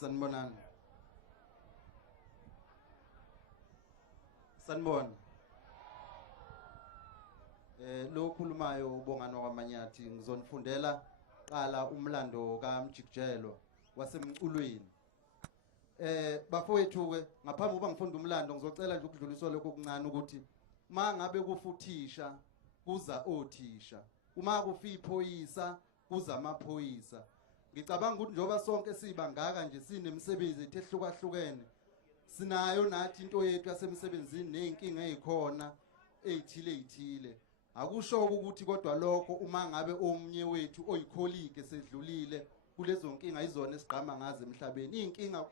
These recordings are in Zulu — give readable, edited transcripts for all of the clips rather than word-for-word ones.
Sanibonani. Sanibona. Lo khulumayo ubongano kaManyathi ngizonifundela qala umlando kaMjikjelwa wasemculweni. Bafowethu ke ngaphambi kokuba ngifunda umlando ngizocela nje ukudluliswa lokho okuncane ukuthi mangabe kufuthisha kuza othisha, uma kufi iphoyisa kuza amaphoyisa. Ngicabanga ukuthi njoba sonke sibangaka nje sinemisebenzi ehlukahlukene, sinayo nathi into yethu yasemsebenzini nezinkinga ezikhona ezithile. Akusho ukuthi kodwa lokho uma ngabe omnye wethu oyikholike sedlulile kulezo nkinga izona esiqhama ngazo emhlabeni. Inkinga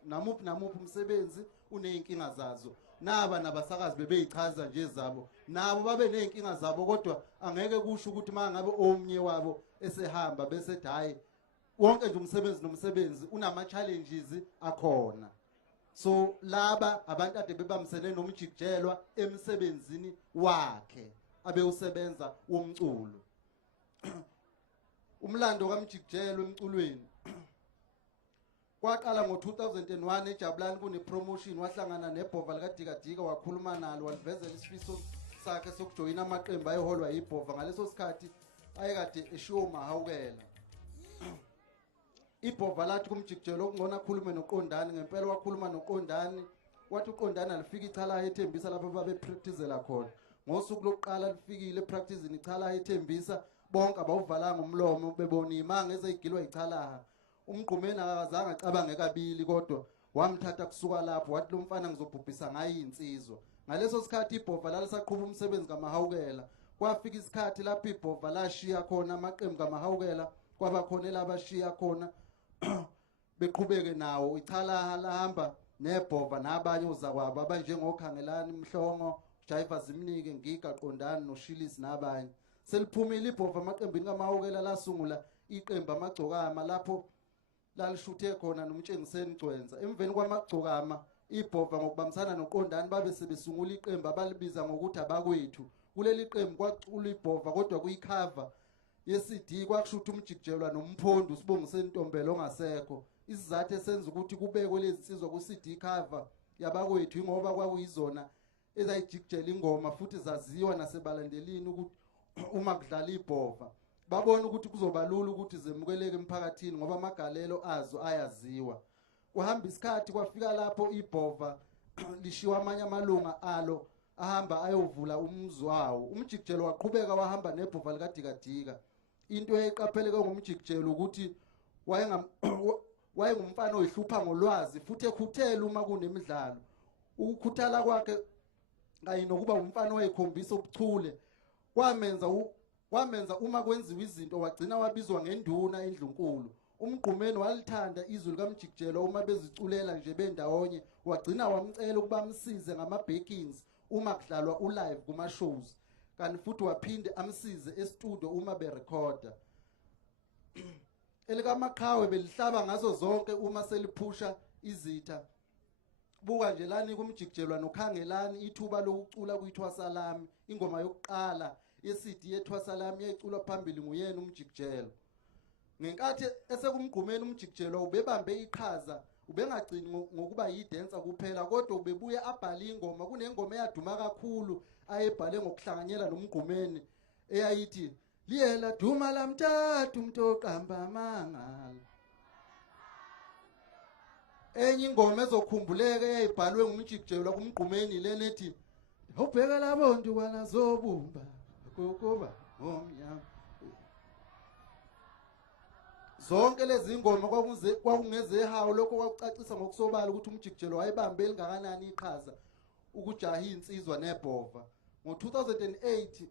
namuphi umsebenzi uneyinkinga zazo. Naba nabasakazi bebeyichaza nje zabo, nabo babe nezinkinga zabo, kodwa angeke kusho ukuthi mangabe omnye wabo esehamba bese hayi wonke nje umsebenzi nomsebenzi unama challenges akhona. So laba abantu ade bebamsene noMjikjelwa emsebenzini wakhe abe usebenza umculo. Umlando kaMjikjelwa emculweni kwaqala ngo2001 eJabulani kune promotion, wahlangana nebhova likaDikadika wakhuluma nalo walivezela isifiso sakhe sokujoyina amaqembu ayeholwa yibhova. Ngaleso sikhathi ayekade eshiwo mahawukela. Ibhova lathi kuMjikjelwa okungona akhulume noQondani, ngempela wakhuluma noQondani, wathi uQondani alifika ichala ethembisa lapho babe practicela khona. Ngosuku lokuqala lifikile practicing ichala ethembisa, bonke abawuvalanga umlomo bebona imanga ezayigilwa ichala. Umgqumeni akazange acabange kabili kodwa wamthatha kusuka lapho wathi lo mfana ngizobhubhisa ngayi insizwa. Ngaleso sikhathi ibhova lalisaqhubha umsebenzi kaMahawukela. Kwafika isikhathi lapho ibhova lashiya khona amaqembu kaMahawukela, kwaba khona labashiya khona beqhubeke nawo ichala lahamba nebhova nabanye ozakwabo abanjengokhangelani Mhlongo, Jiva Zimnike, Ngiga Qondani noShilisi nabanye. Seliphumile ibhova amaqembini kaMahawukela lasungula iqembu amagcokama lapho lalishuthe khona noMtshengiseni Gcwenza. Emveni kwamagcokama ibhova ngokubambisana noQondani babe sebesungula iqembu abalibiza ngokuthi abakwethu. Kuleli qembu kwacula ibhova kodwa kuyikhava yeCD kwakushutha uMjikjelwa noMphondo uSibongiseni Ntombela ongasekho. Isizathu esenza ukuthi kubekwe lezi nsizwa kuCD cover yabakwethu ingoba kwakuyizona ezayijikjela ingoma futhi zaziwa nasebalandelini ukuthi uma kudlala ibhova babona ukuthi kuzoba lula ukuthi zemukeleke emphakathini ngoba amagalelo azo ayaziwa. Kuhamba isikhathi kwafika lapho ibhova lishiwa amanye amalunga alo ahamba ayovula umzwawo. uMjikjelwa waqhubeka wahamba nebhova likaDikadika. Into eyiqapheleke ngoMjikjelwa ukuthi wayengumfana oyihlupha ngolwazi futhi ekhuthela uma kunemidlalo. Ukukhuthala kwakhe kanye nokuba umfana oyikhombisa ubuchule kwamenza uma kwenziwa izinto wagcina wabizwa ngenduna endlunkulu. Umgqumeni walithanda izwi likaMjikjelwa uma beziculela nje bendawonye, wagcina wamcela ukuba amsize ngama-backings uma kudlalwa ulive kuma shows, kanti futhi waphinde amsize estudio uma berecorda. Elikamaqhawe belihlaba ngazo zonke uma seliphusha izitha. Buka nje lani kuMjikjelwa nokhangelani ithuba lokucula kuyithwasalami, ingoma yokuqala yeCD yethwasalami yayiculwa phambili nguyena uMjikjelwa. Ngenkathi esekumgqumeni uMjikjelwa ubebambe iqhaza, ubengagcini ngokuba yidancer kuphela kodwa ubebuya abhale ingoma. Kunengoma eyaduma kakhulu ayebhale ngokuhlanganyela nomgqumeni eyayithi liyela duma lamthathu umntoqamba mangala. Enye ingoma ezokhumbuleka eyayibhalwe nguMjikjelwa kumgqumeni lenethi ubheka labontu kwanazobumba kokuba ngomnyama. Zonke lezi ngoma kwakungezehawu lokho kwakucacisa ngokusobala ukuthi uMjikjelwa wayebambe elingakanani iqhaza ukujaha insizwa nebhova. Ngo2008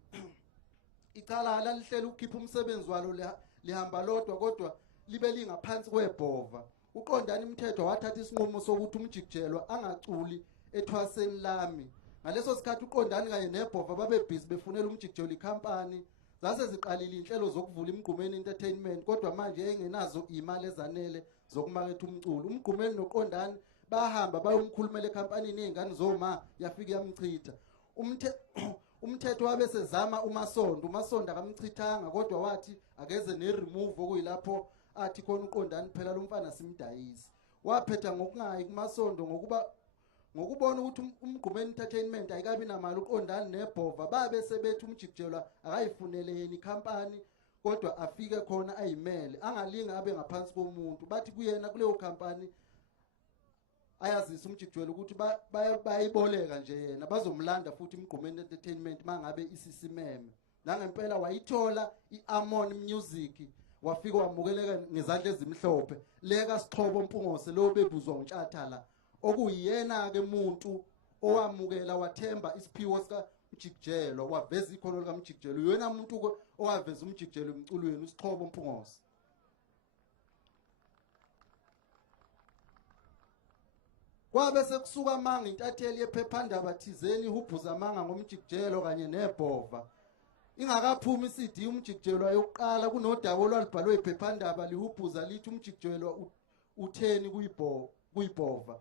icala lalihlelo ukukhipha umsebenzi walo lihamba lodwa kodwa libe lingaphansi kwebhova. uQondani Mthethwa wathatha isinqumo sokuthi uMjikjelwa angaculi ethwaseni lami. Ngaleso sikhathi uQondani kanye nebhova babe busy befunela uMjikjelwa ikhampani. Zase ziqalile inhlelo zokuvula imgqumeni entertainment kodwa manje engenazo imali ezanele zokumaketha umculo. Umgqumeni noQondani bahamba bayomkhulumela ekhampanini ezingane zoma yafika yamchitha. Umthetho wabe sezama uMasondo akamchithanga kodwa wathi akeze ne remove okuyilapho athi khona uQondani phela lo mfana simdayisi. waphetha ngokungayi kumasondo ngokubona ukuthi Ngubane Entertainment ayikabi namali uqondana nebhova babe sebethi uMjikjelwa akayifunele yena ikhampani kodwa afike khona ayimele angalinga abe ngaphansi komuntu bathi kuyena kuleyo company ayazisa uMjikjelwa ukuthi bayiboleka nje yena bazomlanda futhi Ngubane Entertainment mangabe isisimeme nangempela wayithola iAmon Music wafika wamukeleka ngezandla ezimhlophe leka Sixhobo Mpungose lo bebuzwa uNtshatha la okuyena ke umuntu owamukela wathemba isiphiwo sika Mjikjelwa waveza ikhono lika Mjikjelwa uyena umuntu owaveza uMjikjelwa emculweni uSixhobo Mpungose kwabe sekusuka manga intatheli yephephandaba thizeni ihubhuza manga ngoMjikjelwa kanye nebhova ingakaphumi iCD uMjikjelwa yokuqala kunodaba olwalibhalwe iphephandaba lihubhuza lithi uMjikjelwa utheni kuyibhova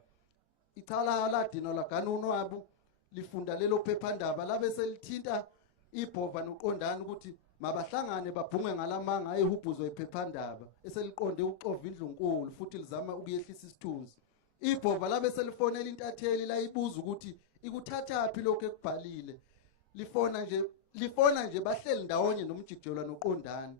icala ladino laganunu wabo lifunda lelo phephandaba labe selithinta ibhova noqondana ukuthi mabahlangane babhunge ngalamanga ayihubhuzwa iphephandaba eseliqonde uxova indlunkulu futhi lizama ukuyehlisa isithunzi ibhova labe selifonela intatheli la ibuza ukuthi ikuthathaphi lokho ekubhalile lifona nje bahleli ndawonye noMjikjelwa noqondana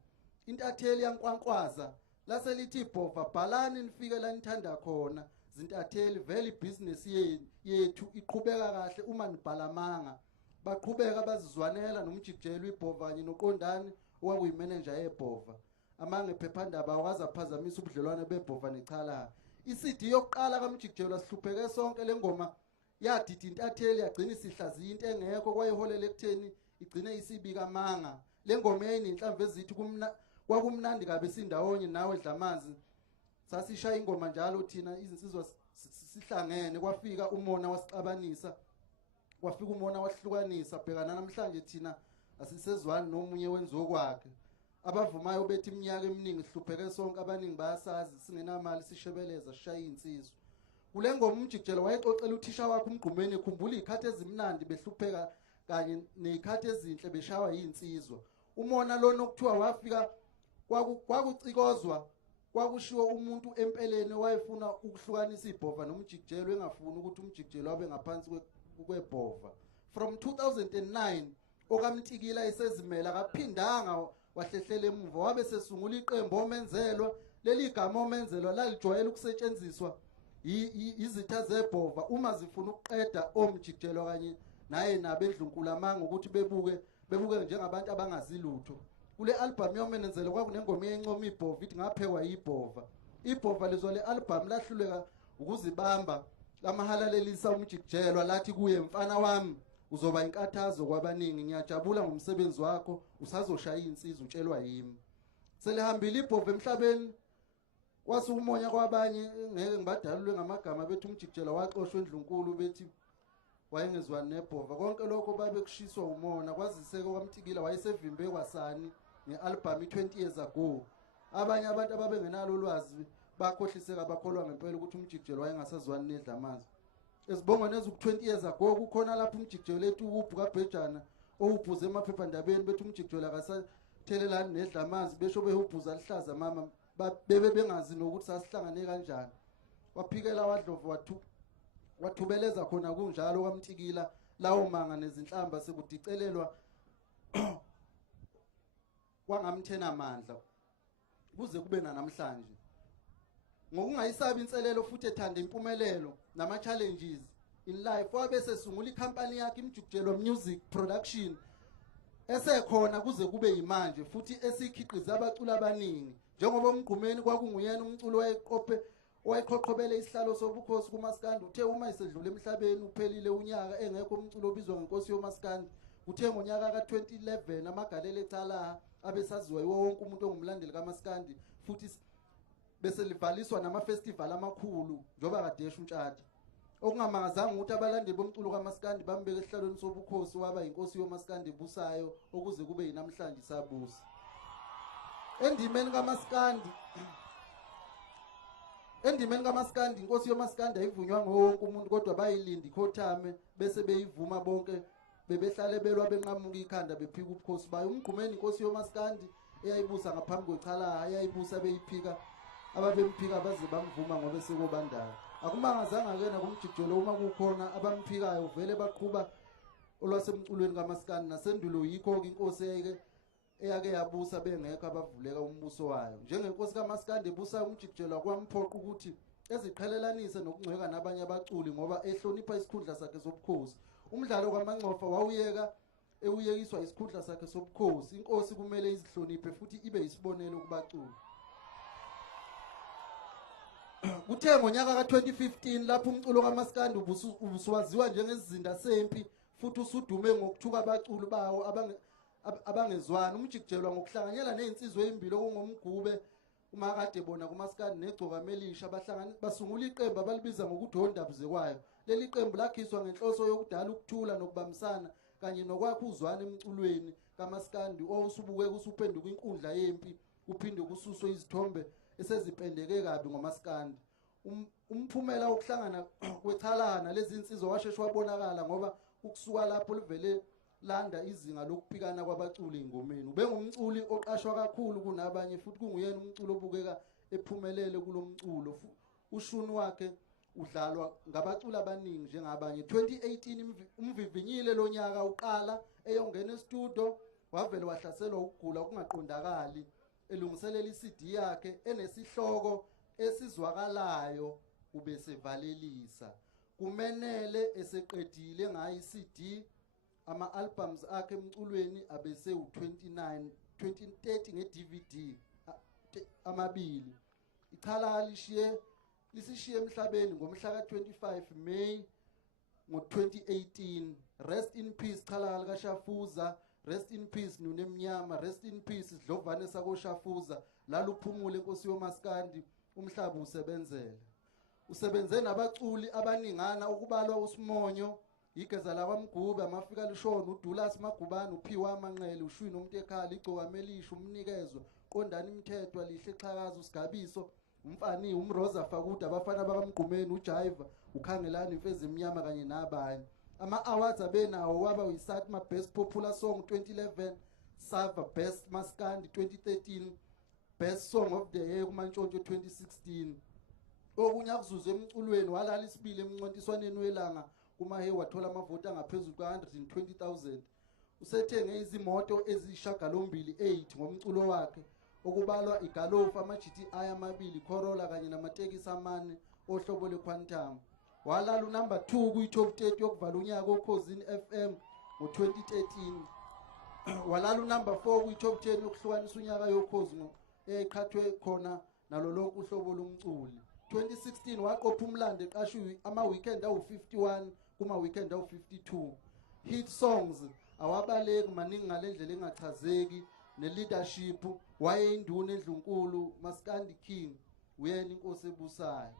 intatheli yankwankwaza laselithi ibhova bhalani nifike la nithanda khona zintatheli vele business yethu iqhubeka kahle uma nibhala manga baqhubeka bazizwanela noMjikjelwa ibhova kanye noqondana owakuyimanager yebhova amanga ephephandaba awaza phazamisa ubudlelwane bebhova nechala iCD yokuqala kaMjikjelwa sihlupheke sonke lengoma yadidi intatheli yagcina isihlaziya into engekho kwayiholela ekutheni igcine isibika manga lengoma yayinenhlamvu ezithi kwakumnandi kabe sindawonye nawe dlamanzi sasishaya ingoma njalo thina izinsizwa sihlangene kwafika umona wasixabanisa kwafika umona wasihlukanisa bhekana namhlanje thina asisezwani nomunye wenziwe kwakhe abavumayo bethi iminyaka eminingi sihlupheke sonke abaningi bayasazi singenamali sishebeleza sishaya insizwa kule ngoma uMjikjelwa wayexoxela uthisha wakhe uMgqumeni ekhumbula izikhathi ezimnandi behlupheka kanye nezikhathi ezinhle beshawa yinsizwa umona lona okuthiwa wafika kwakucikozwa kwakushiwo umuntu empeleni wayefuna ukuhlukanisa ibhova noMjikjelwa engafuni ukuthi uMjikjelwa abe ngaphansi kwebhova from 2009 okaMtikila esezimela akaphindanga wahlehlela emuva wabe sesungula iqembu omenzelwa leli gama omenzelwa lalijwayele ukusetshenziswa izitha zebhova uma zifuna ukuqeda oMjikjelwa kanye naye nabendlunkulu amanga ukuthi bebuke njengabantu abangazilutho kule album yomenzelwa kwakunengoma eyencoma ibhova ithi ngaphekwa yibhova ibhova lezo le album lahluleka ukuzibamba lamahalalelisa uMjikjelwa lathi kuye mfana wami uzoba inkathazo kwabaningi ngiyajabula ngomsebenzi wakho usazoshaya insizwa utshelwa yimi selihambile ibhova emhlabeni wasumonya kwabanye ngeke ngibadalulwe ngamagama bethi uMjikjelwa waxoshwa endlunkulu bethi wayengezwani nebhova konke lokho babe kushiswa umona kwaziseke kwaMtikila wayesevimbe kwasani ngealbum 20 years ago abanye abantu ababengenalo ulwazi bakhohliseka bakholwa ngempela ukuthi uMjikjelwa wayengasazwani nedlamazi esibongweni ezuku 20 years ago kukhona lapho uMjikjelwa ethi ubuphu kaBhejana owuphuze emaphephandabeni bethi uMjikjelwa akasathelelani nedlamazi besho behuphuza lihlaza mama bebe bengazi nokuthi sasihlangane kanjani waphikela waDlovu wathubeleza khona kunjalo kwaMtikila lawo manga nezinhlamba sekudicelelwa kwangamthena amandla kuze kube namhlanje ngokungayisabi inselelo futhi ethanda impumelelo nama challenges in life wabe sesungula ikhampani yakhe iMjikjelwa Music Production esekhona kuze kube yimanje futhi esikhiqiza abaculi abaningi njengoba uMgqumeni kwakunguyena umculo wayeqoqobele isihlalo sobukhosi kuMaskandi uthe uma isedlule emhlabeni uphelile unyaka engekho umculo obizwa ngenkosi yoMaskandi uthe ngonyaka ka2011 amagalelo ecala abesaziwa yiwo wonke umuntu ongumlandeli kaMaskandi futhi bese livaliswa namafestival amakhulu njoba kadesha uNtshatha okungamangazanga ukuthi abalandeli bomculo kaMaskandi bambeke esihlalweni sobukhosi waba inkosi yoMaskandi ebusayo okuze kube yinamhlanje sabusa endimeni kaMaskandi inkosi yoMaskandi ayivunywa ngowonke umuntu kodwa bayilindi ikhothame bese beyivuma bonke bebehlale belwa benqamuka ikhanda bephika ubukhosi bayo uMgqumeni inkosi yoMaskandi eyayibusa ngaphambi kwecala ayayibusa beyiphika ababemphika baze bamvuma ngoba sekobandala. Akumangazanga ke nakumjikjelwa uma kukhona abamphikayo vele baqhuba olwasemculweni kaMaskandi nasendulo yikho ke inkosi eyake yabusa bengekho abavuleka umbuso wayo. Njengenkosi kaMaskandi ebusa umjikjelwa kwamphoqa ukuthi eziqhelelanise nokungcweka nabanye abaculi ngoba ehlonipha isikhundla sakhe sobukhosi. Umdlalo kaMangcofa wawuyeka ewuyekiswa isikhundla sakhe sobukhosi. Inkosi kumele izihloniphe futhi ibe isibonelo kubaculi. Kuthe ngonyaka ka2015 lapho umculo kaMaskandi ubusuwaziwa njengesizinda sempi futhi usudume ngokuthuka abaculi bawo abangezwani. Umjikjelwa ngokuhlanganyela nezinsizwe ezimbili okungomgube umakade bona kuMaskandi negcoka melisha basungula iqembu abalibiza ngokuthi Hondabuze kwayo. Leli qembu lakhiswa ngenhloso yokudala ukuthula nokubambisana kanye nokwakha uzwana emculweni kaMaskandi owusubuke kusuphenduka inkundla yempi kuphinde kususwe izithombe esezipendeke kabi ngoMaskandi. Umphumela wokuhlangana kwethalana lezi insizwa washeshe wabonakala ngoba ukusuka lapho livele landa izinga lokupikana kwabaculi ingomeni. Ubengumculi oqashwa kakhulu kunabanye futhi kunguyena umculi obukeka ephumelele kulomculo. Ushunu wakhe udlalwa ngabaculi abaningi njengabanye. 2018 umvivinyile lonyaka uqala eyongena estudio wavele wahlaselwa ukugula okungaqondakali elungiselela iCD yakhe enesihloko esizwakalayo ubesevalelisa. Kumenele eseqedile ngayo iCD ama-albums akhe emculweni abese u29 2030 ngeDVD amabili. Ichala lisishiye emhlabeni ngomhla ka25 May ngo2018. Rest in peace Chala kaShafuza, rest in peace Nunemnyama, rest in peace Dlovane sakoShafuza. Laluphumule Nkosi yoMaskandi umhlaba usebenzele. Usebenze nabaculi abaningana okubalwa uSimonyo, igeza lakwamgube, amafika lishona, uDulas Magubane, uPhiwa Amanqele, uShwini Umtekhala, igcoka melisha, umnikezo, Qondani Mthethwa, Lihle Xhakaza, uSigabiso, Umfani, Umroza Fakuda, abafana bakaMgqumeni, uJaiva, uKhangelani Imfezi Emnyama kanye nabanye. Ama-awards abenawo waba uyiSatma Best Popular Song 2011, Sava Best Maskandi 2013, Best Song of the Year kuMantshontsho 2016. Okunye akuzuzwe emculweni walala isibili emncintiswaneni welanga kumahe wathola amavoti angaphezulu ka120,000. Usethenge izimoto ezishagalombili 8 ngomculo wakhe okubalwa igalofu, ama-GTI amabili, Corolla kanye namatekisi amane ohlobo leQuantum. Walala unumber 2 kwi-top 30 yokuvala unyaka okhosini FM ngo2013. Walala unumber 4 kwi-top 10 yokuhlukanisa unyaka yokhozi eqhathwe khona nalo lonke uhlobo lomculi. 2016 waqopha Umlando eqashwe ama-weekend awu51 kuma-weekend awu52. Hit songs awabaleki maningi ngalendlela engachazeki ne-leadership. Wayeyinduna eNdlunkulu, Maskandi King, uyena inkosi ebusayo.